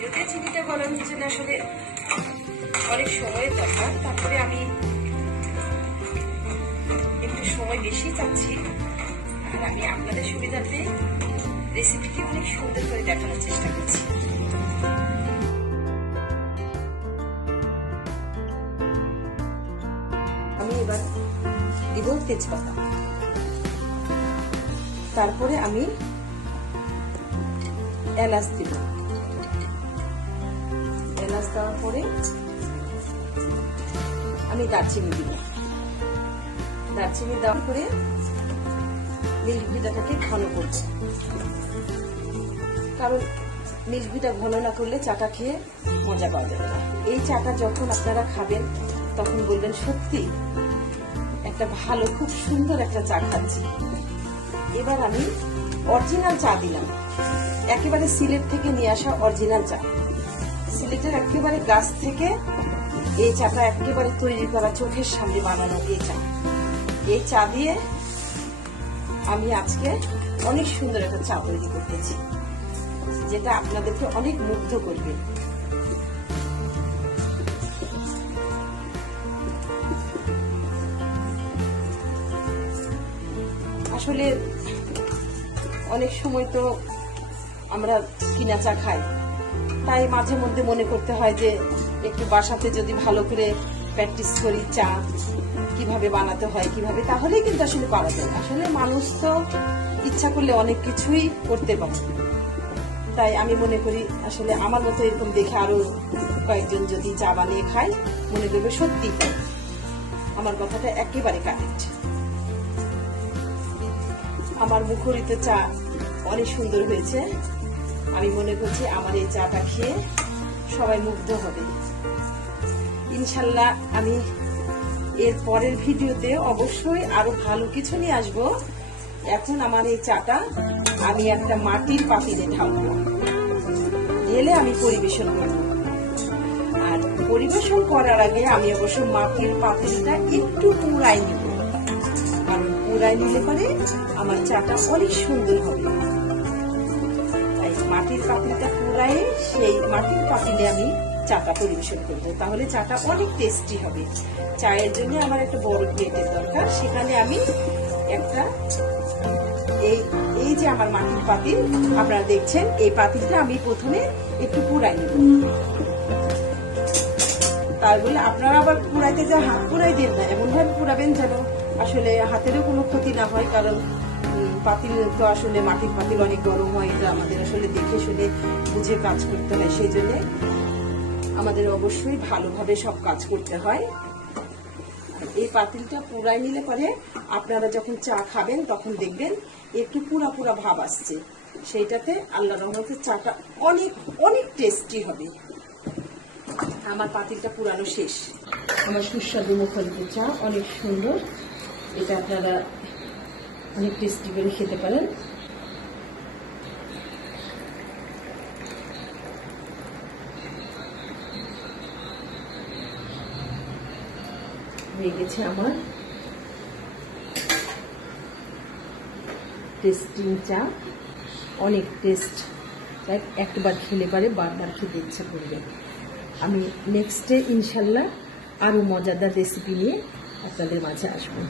যদিও চিনিটা গলানোর জন্য আসলে অনেক সময়ের দরকার, তারপরে আমি একটু সময় বেশি চাচ্ছি। আর আমি আপনাদের সুবিধার্থে রেসিপিটি অনেক সুন্দর করে দেখানোর চেষ্টা করছি। আমি এবার দিব তেজপাতা, তারপরে আমি এলাচ দিব। এলাচ দেওয়ার পরে আমি দারচিনি দিব। দারচিনি দেওয়ার পরে মিল্ক ভিটাটাকে ঘন করব, কারণ মিল্ক ভিটা ঘন না করলে চাটা খেয়ে মজা পাওয়া যাবে না। এই চাটা যখন আপনারা খাবেন তখন বলবেন সত্যি একটা ভালো, খুব সুন্দর একটা চা খাচ্ছি। এবার আমি অরিজিনাল চা দিলাম, একেবারে সিলেট থেকে নিয়ে আসা অরিজিনাল চা। সিলেটের একেবারে গাছ থেকে এই চাটা একেবারে তৈরি করা, চোখের সামনে বানানো এই চা। এই চা দিয়ে আমি আজকে অনেক সুন্দর একটা চা তৈরি করতেছি, যেটা আপনাদেরকে অনেক মুগ্ধ করবে। আসলে অনেক সময় তো আমরা কিনা চা খাই, তাই মাঝে মধ্যে মনে করতে হয় যে একটু বাসাতে যদি ভালো করে প্র্যাকটিস করি চা কিভাবে বানাতে হয় কিভাবে, তাহলেই কিন্তু আসলে পারা যায়। আসলে মানুষ তো ইচ্ছা করলে অনেক কিছুই করতে পারে। তাই আমি মনে করি আসলে আমার মতো এরকম দেখে আরো কয়েকজন যদি চা বানিয়ে খায়, মনে করবে সত্যি আমার কথাটা একেবারে কারেক্ট। আমার মুখরিত চা অনেক সুন্দর হয়েছে। আমি মনে করছি আমার এই চাটা খেয়ে সবাই মুগ্ধ হবে। ইনশাল্লাহ আমি এর পরের ভিডিওতে অবশ্যই আরো ভালো কিছু নিয়ে আসবো। এখন আমার এই চাটা আমি একটা মাটির পাতিলে ঢালবো, ঢেলে আমি পরিবেশন করব। আর পরিবেশন করার আগে আমি অবশ্য মাটির পাতিলটা একটু পুরাই নিব, কারণ পুরাই নিলে পরে আমার চাটা অনেক সুন্দর হবে। তাই মাটির পাতিলটা পুরাই সেই মাটির পাতিলে আমি চাটা পরিবেশন করবো, তাহলে চাটা অনেক টেস্টি হবে। চায়ের জন্য আমার একটা বড় প্লেটের দরকার, সেখানে আমি একটা এই যে আমার মাটির পাতিল আপনারা দেখছেন, এই পাতিলটা আমি প্রথমে একটু পুরাই নেব। তার বলে আপনারা আবার পুরাইতে যা হাত পুরাই দেন না, এমন ভাবে পুরাবেন যেন আসলে হাতেরও কোনো ক্ষতি না হয়। কারণ পাতিল তো আসলে মাটির পাতিল অনেক গরম হয়, এটা আমাদের আসলে দেখে শুনে বুঝে কাজ করতে হয়। সেই জন্য আমাদের অবশ্যই ভালোভাবে সব কাজ করতে হয়। এই পাতিলটা পুরাই নিলে পরে আপনারা যখন চা খাবেন তখন দেখবেন একটু পুরা পুরা ভাব আসছে, সেইটাতে আল্লাহর রহমতে চাটা অনেক অনেক টেস্টি হবে। আমার পাতিলটা পুরানো শেষ। আমার সুস্বাদু মুখরিত চা অনেক সুন্দর, এটা আপনারা অনেক টেস্টি করে খেতে পারেন। হয়ে গেছে আমার টেস্টিং চা, অনেক টেস্ট। তাই একবার খেলে পারে বারবার খেতে ইচ্ছা করবে। আমি নেক্সট ডে ইনশাল্লাহ আরো মজাদার রেসিপি নিয়ে আপনাদের মাঝে আসবো।